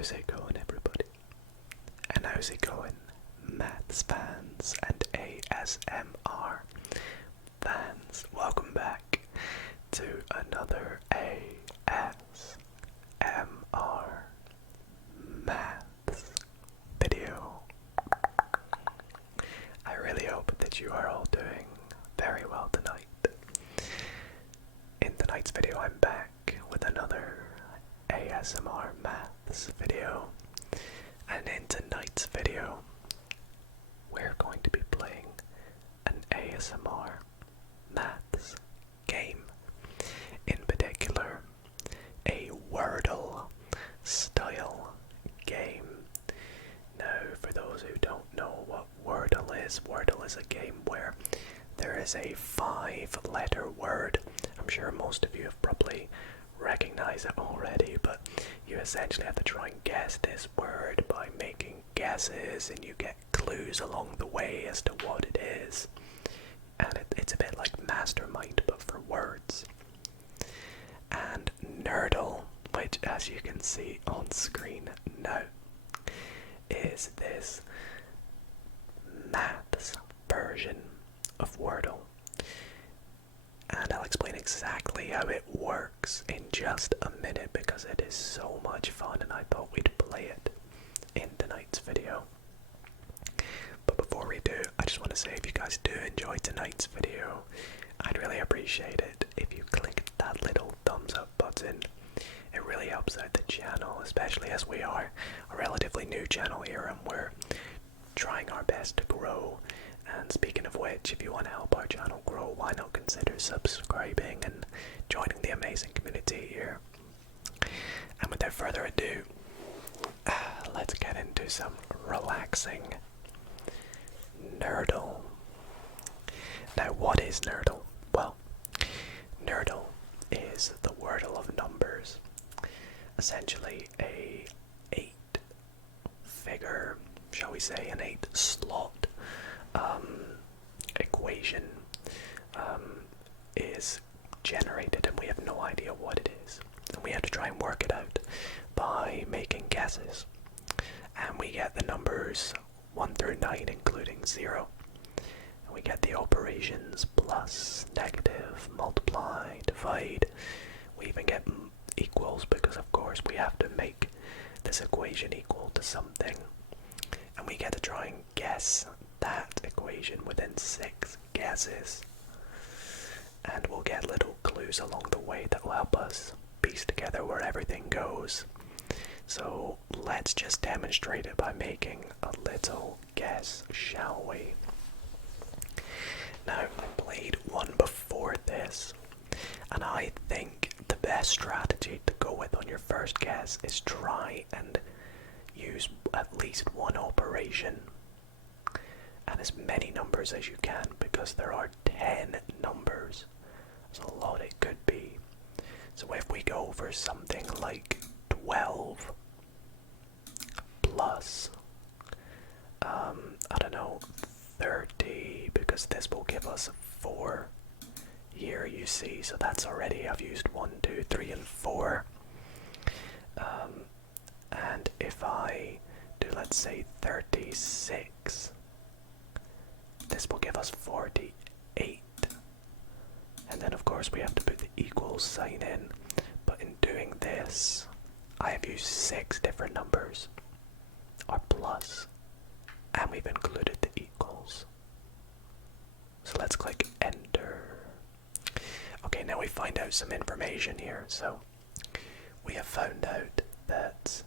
How's it going, everybody? And how's it going, maths fans and ASMR fans? Welcome back to another ASMR maths video. I really hope that you are all doing very well tonight. In tonight's video, I'm back with another ASMR maths video, and in tonight's video we're going to be playing an ASMR maths game, in particular a Wordle style game. Now, for those who don't know what Wordle is a game where there is a 5-letter word. I'm sure most of you have probably recognized it already, but you essentially have to try and guess this word by making guesses, and you get clues along the way as to what it is. And it's a bit like Mastermind, but for words. And Nerdle, which as you can see on screen now, is this maths version of Wordle. And I'll explain exactly how it works in just a minute, because it is so much fun and I thought we'd play it in tonight's video. But before we do, I just want to say, if you guys do enjoy tonight's video, I'd really appreciate it if you click that little thumbs up button. It really helps out the channel, especially as we are a relatively new channel here and we're trying our best to grow. And speaking of which, if you want to help our channel grow, why not consider subscribing and joining the amazing community here. And without further ado, let's get into some relaxing Nerdle. Now, what is Nerdle? Well, Nerdle is the Wordle of numbers. Essentially a 8-figure, shall we say, an 8-slot equation is generated, and we have no idea what it is. And we have to try and work it out by making guesses. And we get the numbers 1 through 9, including 0. And we get the operations plus, negative, multiply, divide. We even get equals, because of course we have to make this equation equal to something. And we get to try and guess that equation within 6 guesses. And we'll get little clues along the way that will help us piece together where everything goes. So let's just demonstrate it by making a little guess, shall we? Now, I played one before this, and I think the best strategy to go with on your first guess is try and use at least one operation and as many numbers as you can, because there are 10 numbers. There's a lot it could be. So if we go for something like 12 plus, I don't know, 30, because this will give us 4 here, you see. So that's already, I've used 1, 2, 3, and 4. And if I do, let's say, 36, this will give us 48. And then of course we have to put the equals sign in. But in doing this, I have used 6 different numbers, or plus, and we've included the equals. So let's click enter. Okay, now we find out some information here. So we have found out that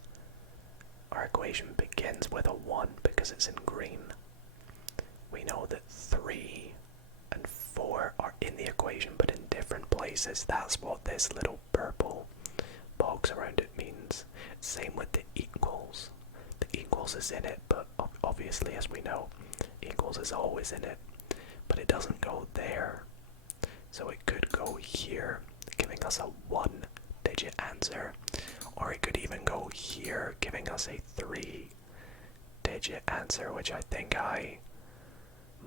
our equation begins with a 1 because it's in green. We know that 3 and 4 are in the equation but in different places. That's what this little purple box around it means. Same with the equals. The equals is in it, but obviously, as we know, equals is always in it. But it doesn't go there. So it could go here, giving us a 1-digit answer. Or it could even go here, giving us a 3-digit answer, which I think I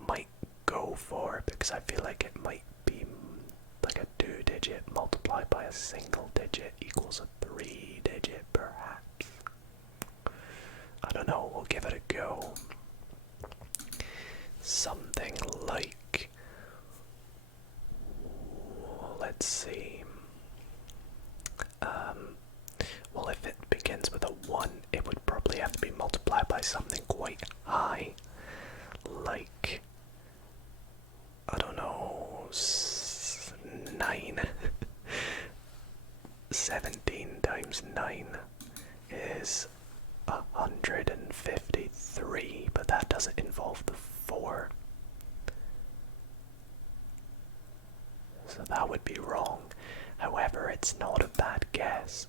might go for, because I feel like it might be like a 2-digit multiplied by a single digit equals a 3-digit, perhaps. don't know, we'll give it a go. Something like, let's see, well, if it begins with a 1, it would probably have to be multiplied by something quite high, like, I don't know, 9. 17 times 9 is 153, but that doesn't involve the 4. So that would be wrong. However, it's not a bad guess.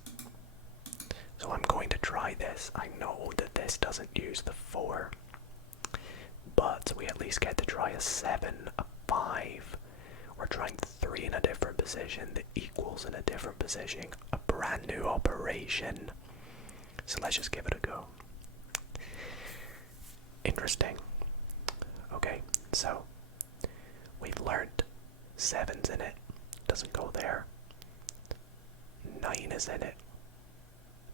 So I'm going to try this. I know that this doesn't use the 4, but we at least get to try a 7, a 5. We're trying 3 in a different position, the equals in a different position, a brand new operation. So let's just give it a go. Interesting. Okay, so we've learned 7's in it, doesn't go there. 9 is in it,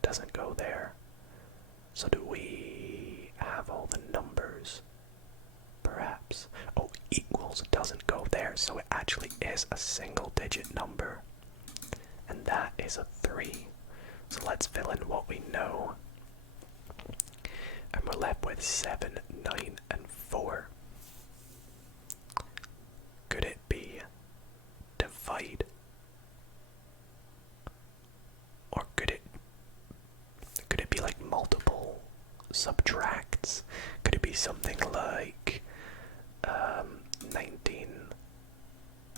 doesn't go there. So do we have all the numbers? Perhaps. Oh, equals doesn't go there, so it actually is a single digit number. And that is a 3. So let's fill in what we know. And we're left with 7, 9, and 4. Could it be divide? Or could it be like multiple subtracts? Could it be something like 19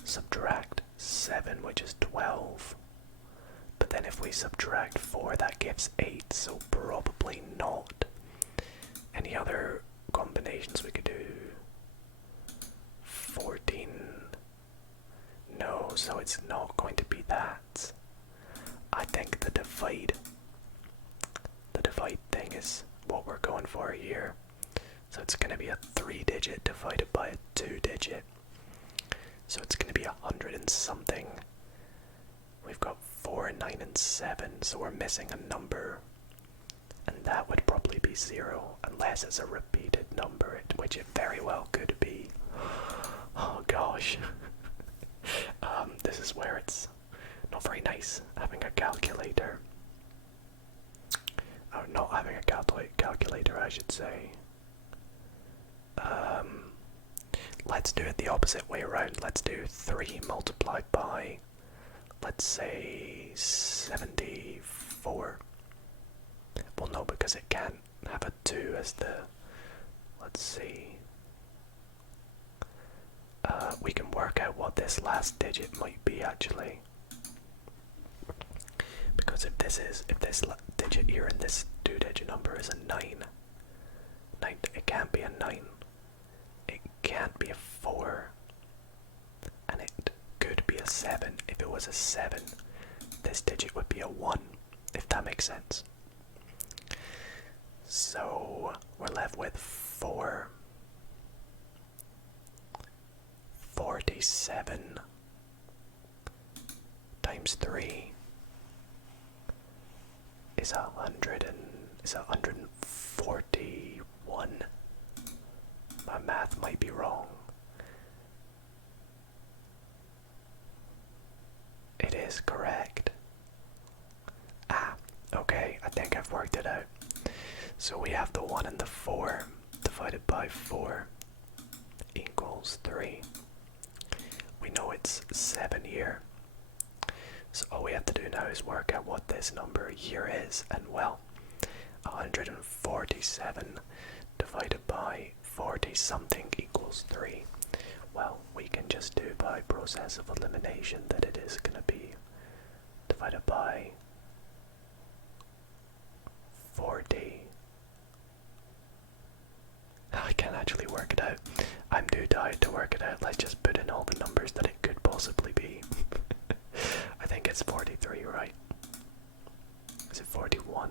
subtract 7, which is 12? But then if we subtract 4, that gives 8, so probably not. Any other combinations we could do? 14. No, so it's not going to be that. I think the divide thing is what we're going for here. So it's going to be a 3-digit divided by a 2-digit. So it's going to be 100 and something. We've got 4, 9, and 7, so we're missing a number. And that would probably be 0, unless it's a repeated number, which it very well could be. Oh gosh. This is where it's not very nice having a calculator. Oh, not having a calculator, I should say. Let's do it the opposite way around. Let's do 3 multiplied by, let's say, 74. Well, no, because it can't have a 2 as the, let's see. We can work out what this last digit might be, actually. Because if this digit here in this 2-digit number is a 9, it can't be a 9. It can't be a 4. And it could be a 7. If it was a 7, this digit would be a 1, if that makes sense. So we're left with 4. 47 times 3 is 141. My math might be wrong. It is correct. Okay, I think I've worked it out. So we have the 1 and the 4 divided by 4 equals 3. We know it's 7 here. So all we have to do now is work out what this number here is, and well, 147 divided by 40 something equals 3. Well, we can just do by process of elimination that it is going to be divided by 40. I can't actually work it out. I'm too tired to work it out. Let's just put in all the numbers that it could possibly be. I think it's 43, right? Is it 41?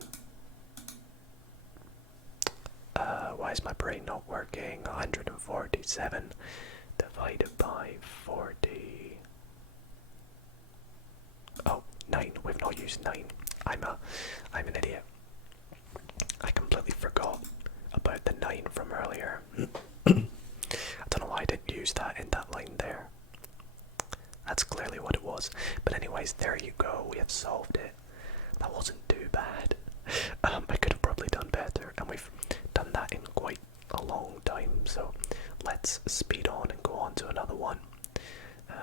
Why is my brain not working? 147 divided by 40. Oh, 9. We've not used 9. I'm an idiot. I completely completely forgot about the 9 from earlier. I don't know why I didn't use that in that line there. That's clearly what it was. But anyways, there you go. We have solved it. That wasn't too bad. I could have probably done better, and we've done that in quite a long time. So let's speed on and go on to another one.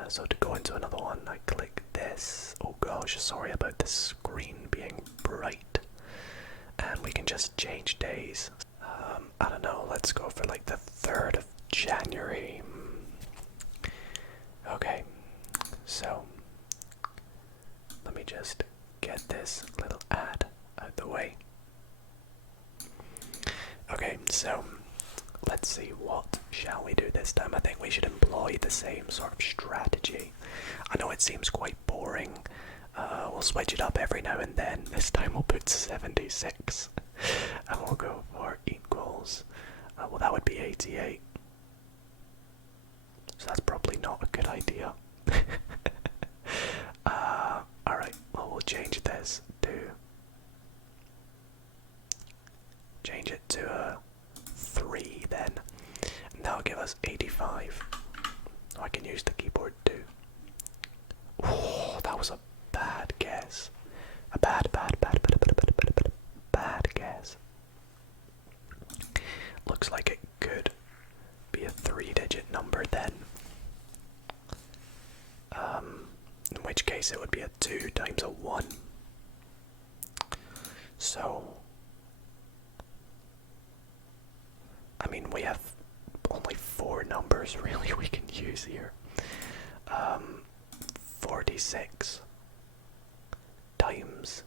So to go into another one, I click this. Oh gosh, sorry about the screen being bright. And we can just change days. I don't know, let's go for like the 3rd of January. Okay, so let me just get this little ad out the way. Okay, so let's see, what shall we do this time? I think we should employ the same sort of strategy. I know it seems quite boring. We'll switch it up every now and then. This time we'll put 76. And we'll go for equals. Well, that would be 88. So that's probably not a good idea. Alright, well, we'll change this to... change it to a 3 then. And that'll give us 85. I can use the keyboard too. Oh, that was a bad guess. A bad guess. Looks like it could be a 3-digit number then. In which case it would be a 2 times a 1. So, I mean, we have only 4 numbers really we can use here. 46 times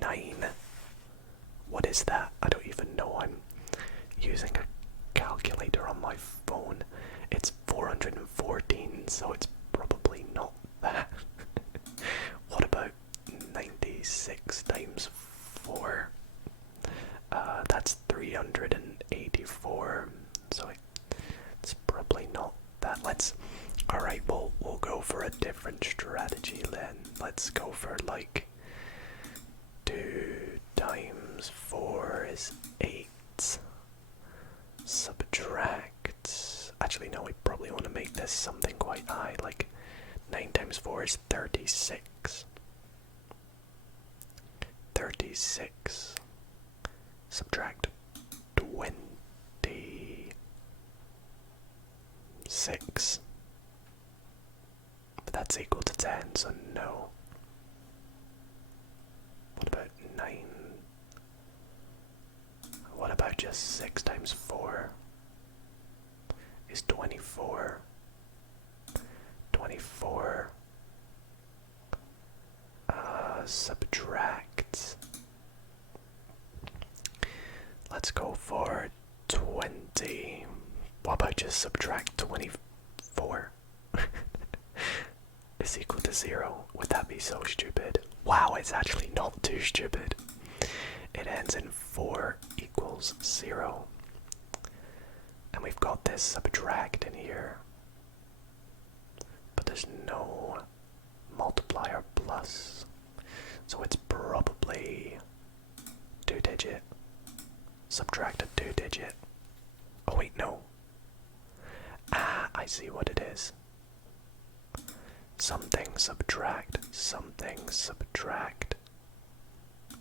9. What is that? I don't even know. I'm using a calculator on my phone. It's 414, so it's probably not that. What about 96 times 4? That's 384, so it's probably not that. Alright, we'll go for a different strategy then. Let's go for like 2 times 4 is 8. Subtract. Actually, no, we probably want to make this something quite high, like 9 times 4 is 36. 36. Subtract 26. But that's equal to 10, so no. What about 9? What about just 6 times 4 is 24. 24. Subtract. Let's go for 20. What about just subtract 24? Is equal to 0. Would that be so stupid? Wow, it's actually not too stupid. It ends in 4 equals 0. And we've got this subtract in here. But there's no multiplier plus. So it's probably 2-digit. Subtract a 2-digit. Oh wait, no. Ah, I see what it is. Something subtract, something subtract.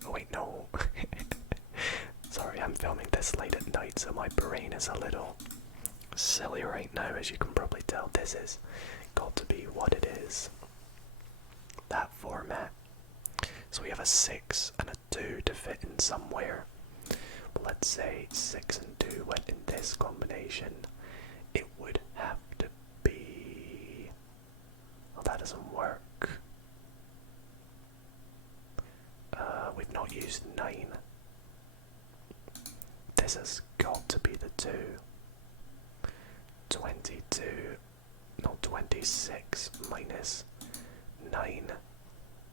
Oh wait, no. Sorry, I'm filming this late at night, so my brain is a little silly right now, as you can probably tell. This is got to be what it is. That format. So we have a 6 and a 2 to fit in somewhere. Well, let's say 6 and 2 went in this combination. It would have to be... Well, that doesn't work. We've not used 9. This has got to be the 2. 22, no, 26 minus 9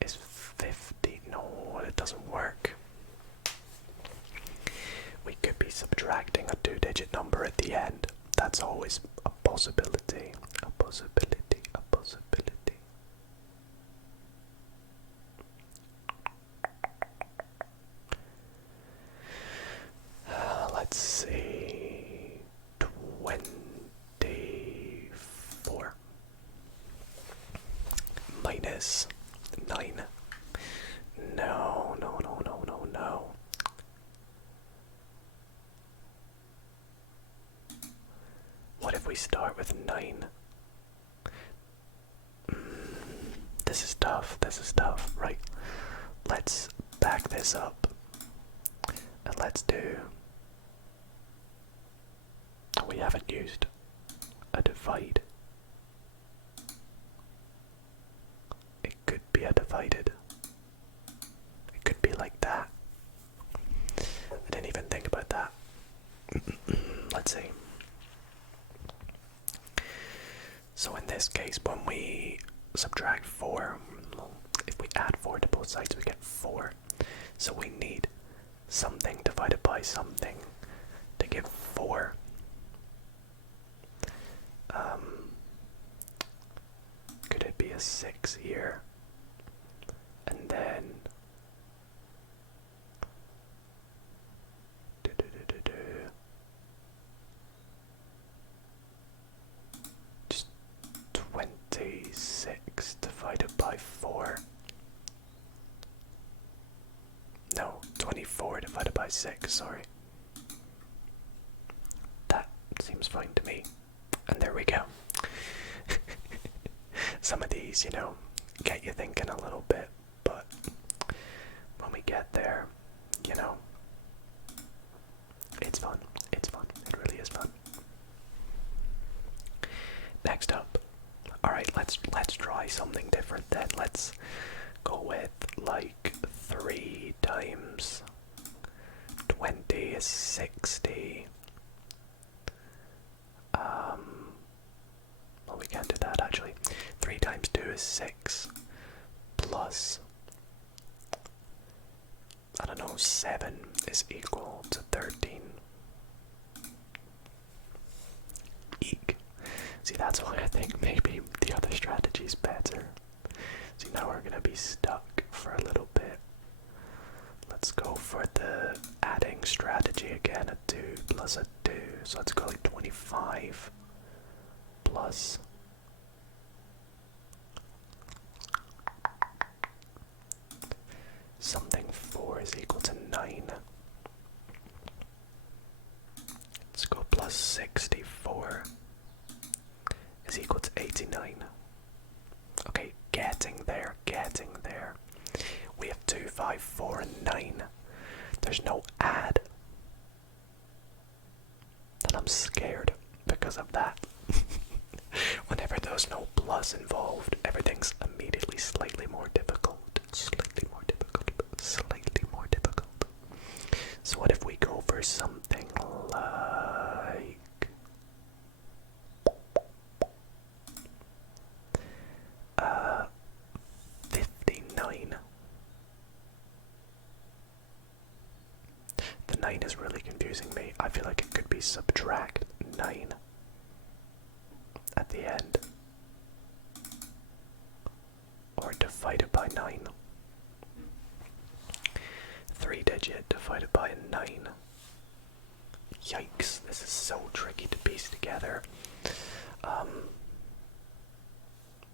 is 50. No, it doesn't work. We could be subtracting a 2-digit number at the end. That's always a possibility. A possibility, a possibility. this. 9. No, no, no, no, no, no. What if we start with 9? This is tough, this is tough. Right, let's back this up. And let's do... We haven't used a divide. It could be a divided. It could be like that. I didn't even think about that. Let's see. So in this case, when we subtract 4, if we add 4 to both sides, we get 4. So we need something divided by something to give 4. Could it be a 6 here? And then... Just 26 divided by 4. No, 24 divided by 6, sorry. That seems fine to me. And there we go. Some of these, you know, get you thinking a little bit, but when we get there, you know, it's fun. It's fun. It really is fun. Next up. Alright, let's try something different then. Let's go with like 3 times 20 is 60. Well, we can't do that actually. 3 times 2 is 6. Plus, I don't know, 7 is equal to 13. Eek. See, that's why I think maybe the other strategy is better. See, now we're gonna be stuck for a little bit. Let's go for the adding strategy again. A 2 plus a 2. So let's go like 25 plus something 4 is equal to 9. Let's go plus 64 is equal to 89. Okay, getting there, getting there. We have 2, 5, 4, and 9. There's no add. And I'm scared because of that. Whenever there's no plus involved, everything's immediately slightly more difficult. Slightly more difficult. Slightly more difficult. So what if we go for something like... 59. The 9 is really confusing me. I feel like it could be subtract 9 at the end. Or divided by 9. 3-digit divided by a 9. Yikes, this is so tricky to piece together.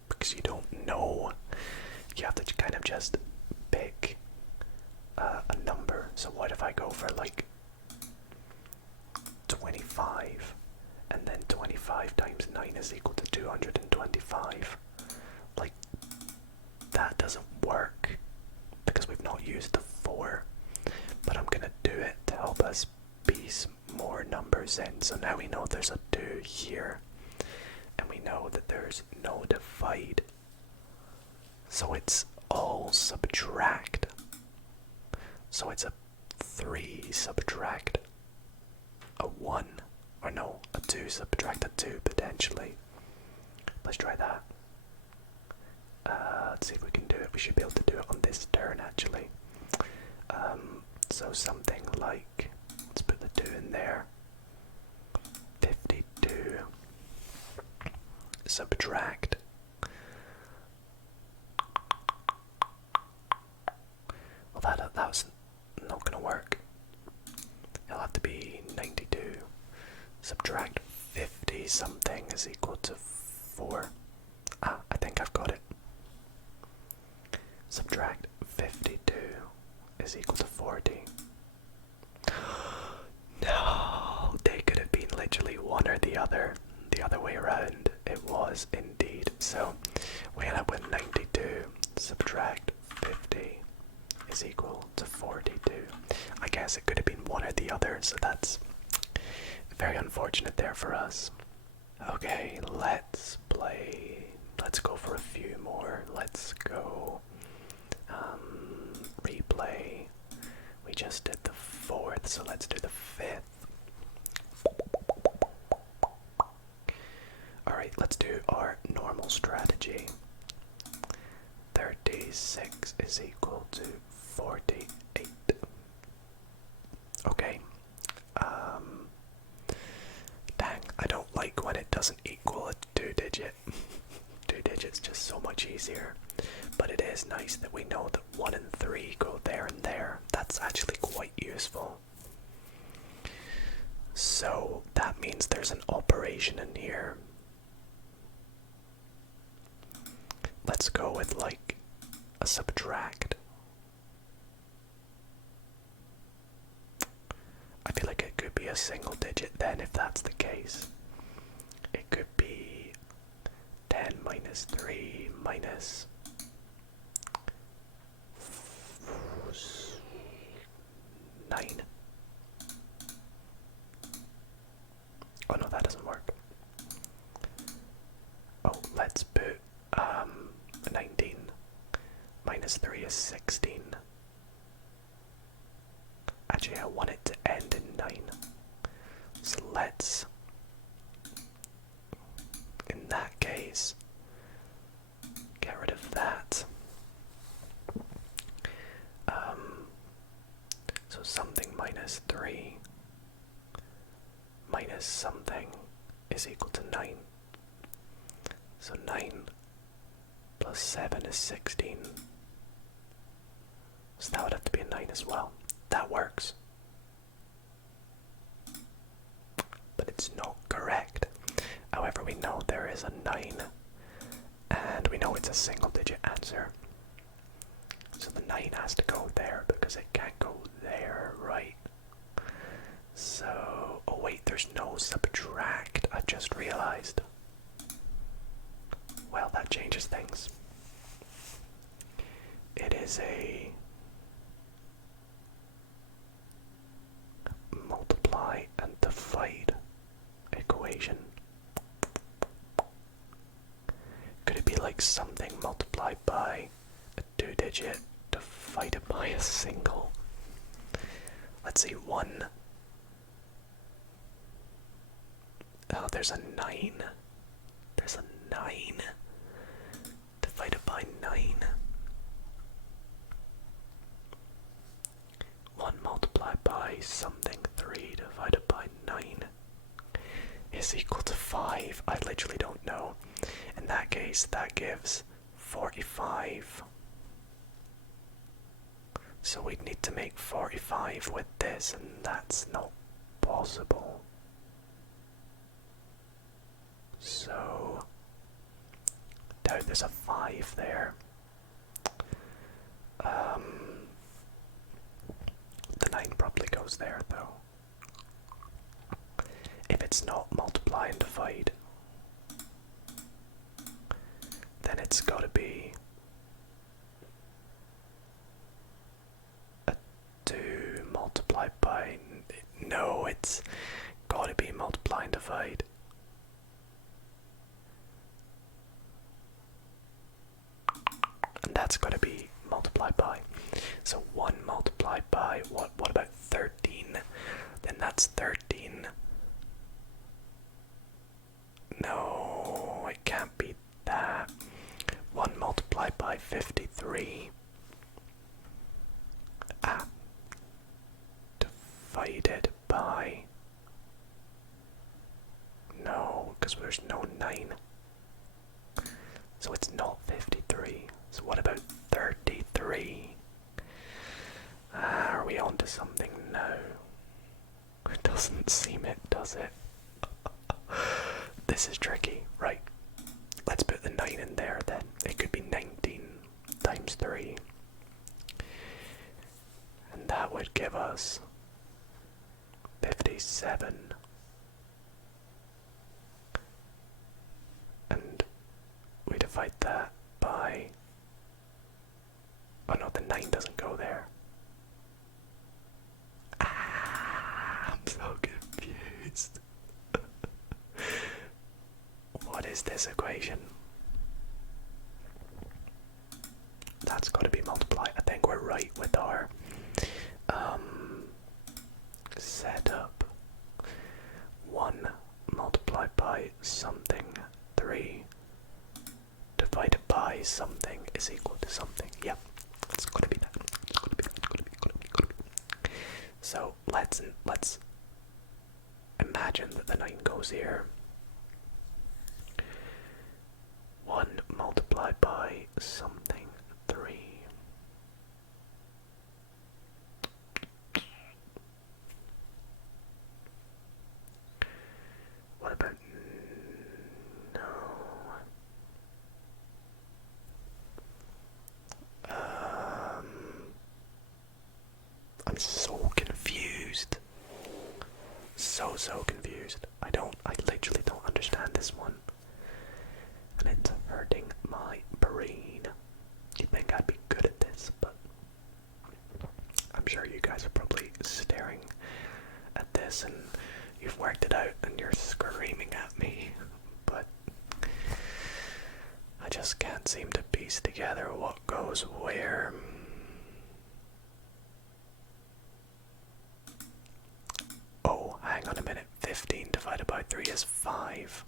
Because you don't know. You have to kind of just pick a number. So what if I go for like 25, and then 25 times 9 is equal to 225? Like, that doesn't work because we've not used the 4, but I'm gonna do it to help us piece more numbers in. So now we know there's a 2 here, and we know that there's no divide. So it's all subtract. So it's a 3 subtract a 1. Or no, a 2 subtract a 2 potentially. Let's try that. Let's see if we can do it. We should be able to do it on this turn actually. So something like, let's put the 2 in there. 52 subtract. Well, that's not gonna work. It'll have to be 92 subtract 50 something is equal to 4. I think I've got it. subtract 52 is equal to 40. No, they could have been literally one or the other way around. It was indeed. So we end up with 92 subtract 50 is equal to 42. I guess it could have been one or the other, so that's very unfortunate there for us. Okay, let's play. Let's go for a few more. Let's go replay. We just did the 4th, so let's do the 5th. Alright, let's do our normal strategy. 36 is equal to 48. Okay. Dang, I don't like when it doesn't equal a 2-digit. 2 digits just so much easier. But it is nice that we know that 1 and 3 go there and there. That's actually quite useful. So that means there's an operation in here. Let's go with like a subtract. I feel like it could be a single digit then if that's the case. It could be 10 minus 3 minus 9. Oh no, that doesn't work. Oh, let's put 19 minus 3 is 16. Actually, I want it to end in 9. So let's, in that case, get rid of that. So something minus 3 minus something is equal to 9. So 9 plus 7 is 16. So that would have to be a 9 as well. That works. But it's not correct. However, we know there is a 9. And we know it's a single digit answer. So the 9 has to go there because it can't go there, right? So, oh wait, there's no subtract. I just realized. Well, that changes things. It is a multiply and divide equation. Could it be like something multiplied by a 2-digit divided by a single? Let's see, 1. Oh, there's a 9. There's a 9 divided by 9. 1 multiplied by something 3 divided by 9 is equal to 5. I literally don't know. In that case, that gives 45. So we'd need to make 45 with this, and that's not possible. So, doubt there's a 5 there. The 9 probably goes there though. If it's not multiply and divide, then it's gotta be a 2 multiplied by, no, it's gotta be multiply and divide. And that's gotta be multiplied by. So 1 multiplied by, what about 13? Then that's 13. No, it can't be that. 1 multiplied by 53. Divided by, no, because there's no 9. So it's not 53. So what about 33? Are we on to something now? It doesn't seem it, does it? This is tricky. Right. Let's put the 9 in there then. It could be 19 times 3. would give us 57. And we divide that by... Oh no, the 9 doesn't go there. I'm so confused. What is this equation? That's got to be multiplied. I think we're right with our setup. 1 multiplied by something 3 divided by something is equal to something. Yep, it's got to be that. It's got to be that. It's got to be. So let's imagine that the 9 goes here. 1 multiplied by something 3. What about no? I'm so confused. So confused. I literally don't understand this one. And it's hurting my brain. You'd think I'd be good at this, but I'm sure you guys are probably staring at this and you've worked it out and you're screaming at me, but I just can't seem to piece together what goes where. Oh, hang on a minute. 15 divided by 3 is 5.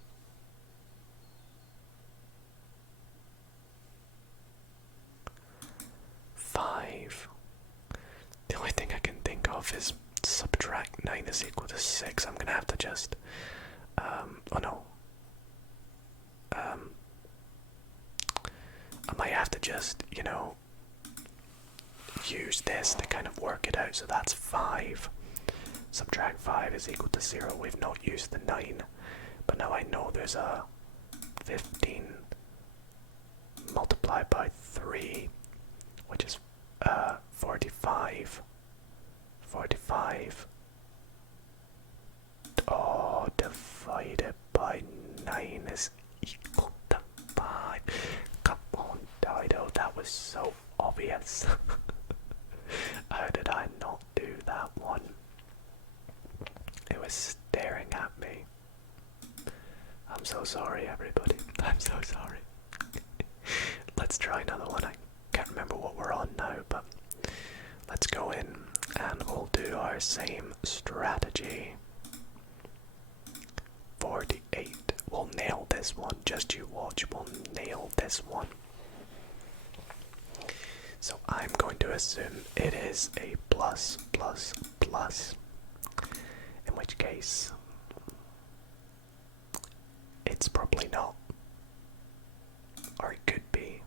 The only thing I can think of is subtract 9 is equal to 6. I'm gonna have to just oh no. I might have to just, use this to kind of work it out. So that's 5. Subtract 5 is equal to 0. We've not used the 9, but now I know there's a 15 multiplied by 3, which is 45. 45. Oh, divided by 9 is equal to 5. Come on, Dido, that was so obvious. How did I not do that one? It was staring at me. I'm so sorry, everybody. I'm so sorry. Let's try another one. I can't remember what we're on now, but let's go in and we'll do our same strategy. 48. We'll nail this one. Just you watch. We'll nail this one. So I'm going to assume it is a plus, plus, plus. In which case, it's probably not. Or it could be.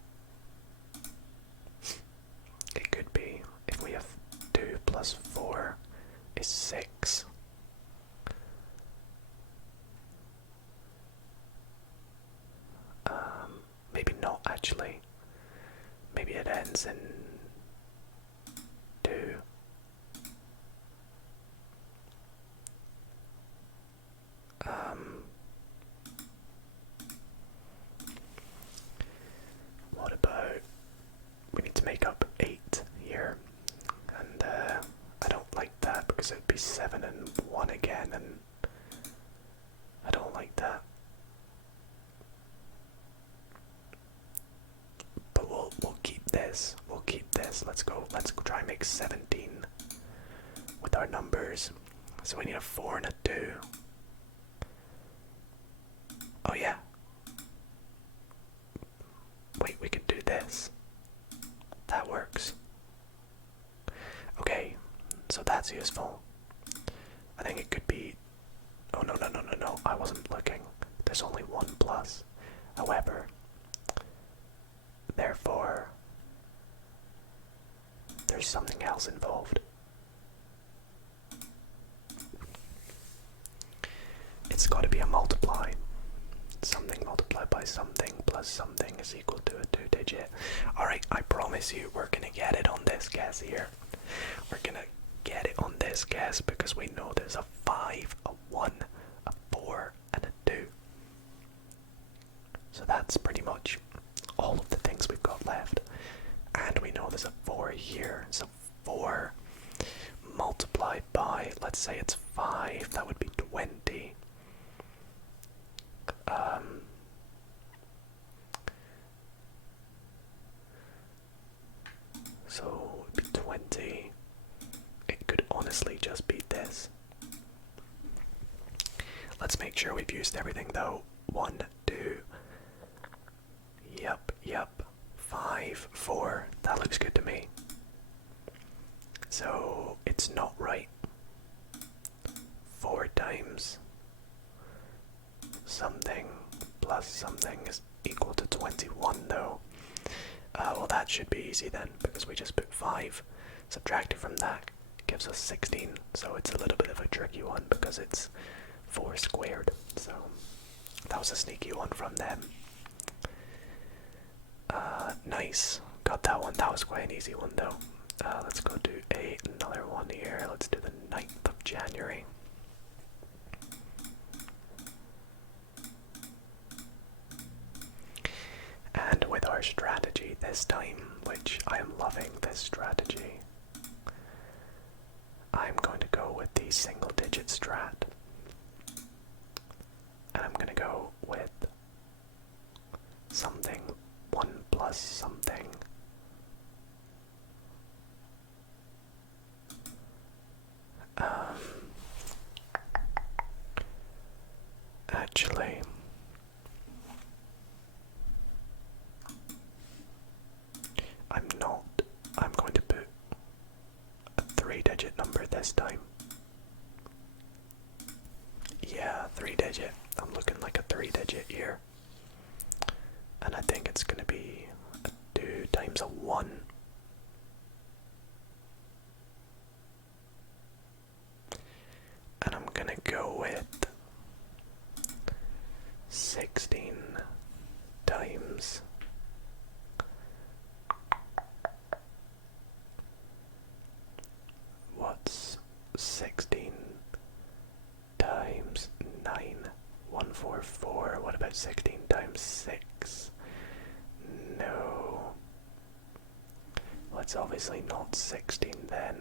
It could be. If we have 2 plus 4 is 6. Maybe not actually. Maybe it ends in 2. What about, we need to make up 8 here, and I don't like that because it would be 7 and 1 again, and I don't like that. But we'll keep this. We'll keep this. Let's go try and make 17 with our numbers. So we need a 4 and a 2. Oh yeah. Wait, we could do this. That works. Okay, so that's useful. I think it could be... Oh no, I wasn't looking. There's only 1 plus. However, therefore, there's something else involved. It's got to be a multiply. Something multiplied by something plus something is equal to a 2-digit. Alright, I promise you we're gonna get it on this guess here. We're gonna get it on this guess because we know there's a 5, a 1, a 4, and a 2. So that's pretty much all of the things we've got left. And we know there's a 4 here. So 4 multiplied by, let's say it's 5, that would be 20. So it would be 20. It could honestly just be this. Let's make sure we've used everything though. 1, 2. Yep. 5, 4. That looks good to me. So it's not right. 4 times something plus something is equal to 21 though. Well, that should be easy then, because we just put 5 subtracted from that gives us 16. So it's a little bit of a tricky one because it's 4 squared. So that was a sneaky one from them. Nice, got that one. That was quite an easy one though. Let's go do another one here. Let's do the 9th of January. And with our strategy this time, which I am loving this strategy, I'm going to go with the single digit strat. And I'm going to go with something 1 plus something. Actually, I'm going to put a 3-digit number this time. Yeah, 3-digit. I'm looking like a 3-digit here. And I think it's going to be a 2 times a 1. And I'm going to go with 16 times what's 16 times 9? 144. What about 16 times 6? No. Well, it's obviously not 16 then.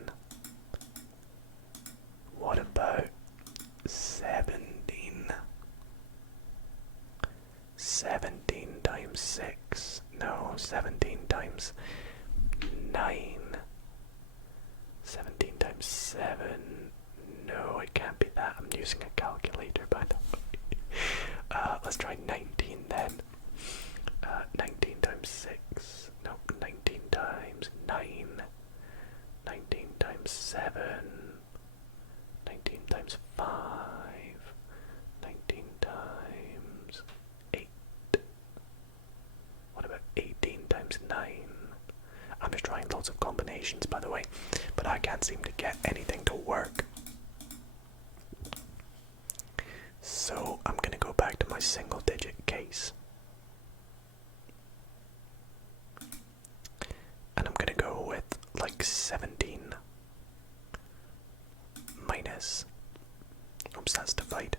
What about 17? 17 times 6. No, 17 times 9. 17 times 7. No, it can't be that. I'm using a calculator, by the way. Let's try 19 then. 19 times 6. No, 19 times 9. 19 times 7. 19 times 5. 19 times 8. What about 18 times 9? I'm just trying lots of combinations, by the way, but I can't seem to get anything to work. So I'm going to go back to my single digit case. And I'm going to go with like 17 minus, oops, that's divide.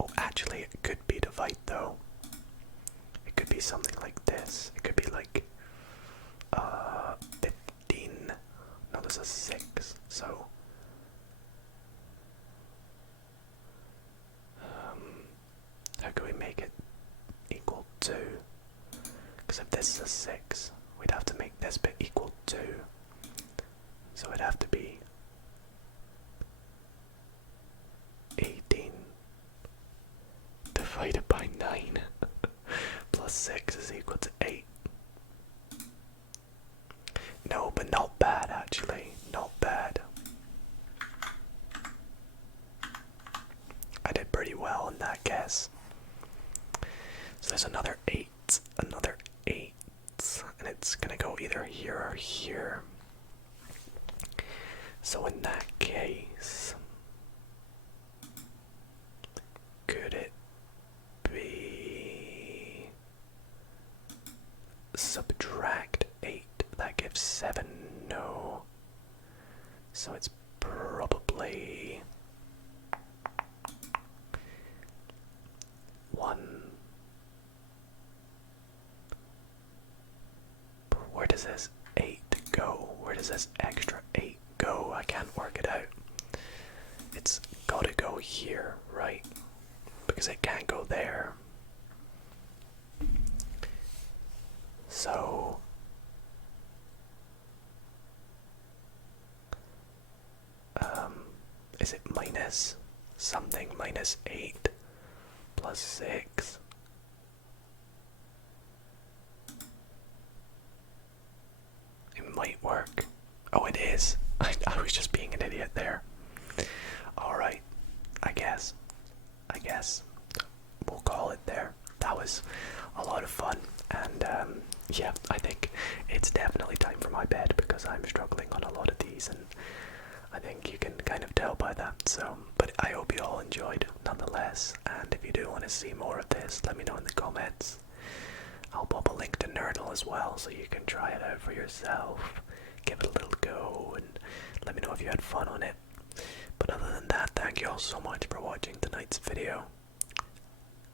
Oh, actually it could be divide though. It could be something like this. It could be like 15. No, there's a 6. So how can we make it equal to? Because if this is a 6, we'd have to make this bit equal to. So it'd have to be 18 divided by 9 plus 6 is equal to 8. No, but not bad actually, not bad. I did pretty well on that guess. So there's another 8, and it's gonna go either here or here. So in that case, could it be subtract 8? That gives 7. No. So it's probably 1. Where does this 8 go? Where does this extra 8 go? I can't work it out. It's gotta go here, right? Because it can't go there. So is it minus something? Minus 8 plus 6. It might work. Oh, it is. I was just being an idiot there. Alright, I guess we'll call it there. That was a lot of fun, and yeah, I think it's definitely time for my bed because I'm struggling on a lot of these, and I think you can kind of tell by that. So, but I hope you all enjoyed nonetheless, and if you do want to see more of this, let me know in the comments. I'll pop a link to Nerdle as well, so you can try it out for yourself, give it a little go, and let me know if you had fun on it. But other than that, thank you all so much for watching tonight's video.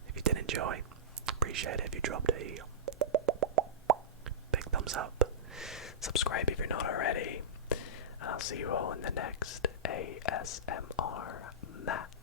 If you did enjoy, appreciate it if you dropped a big thumbs up. Subscribe if you're not already. And I'll see you all in the next ASMR Math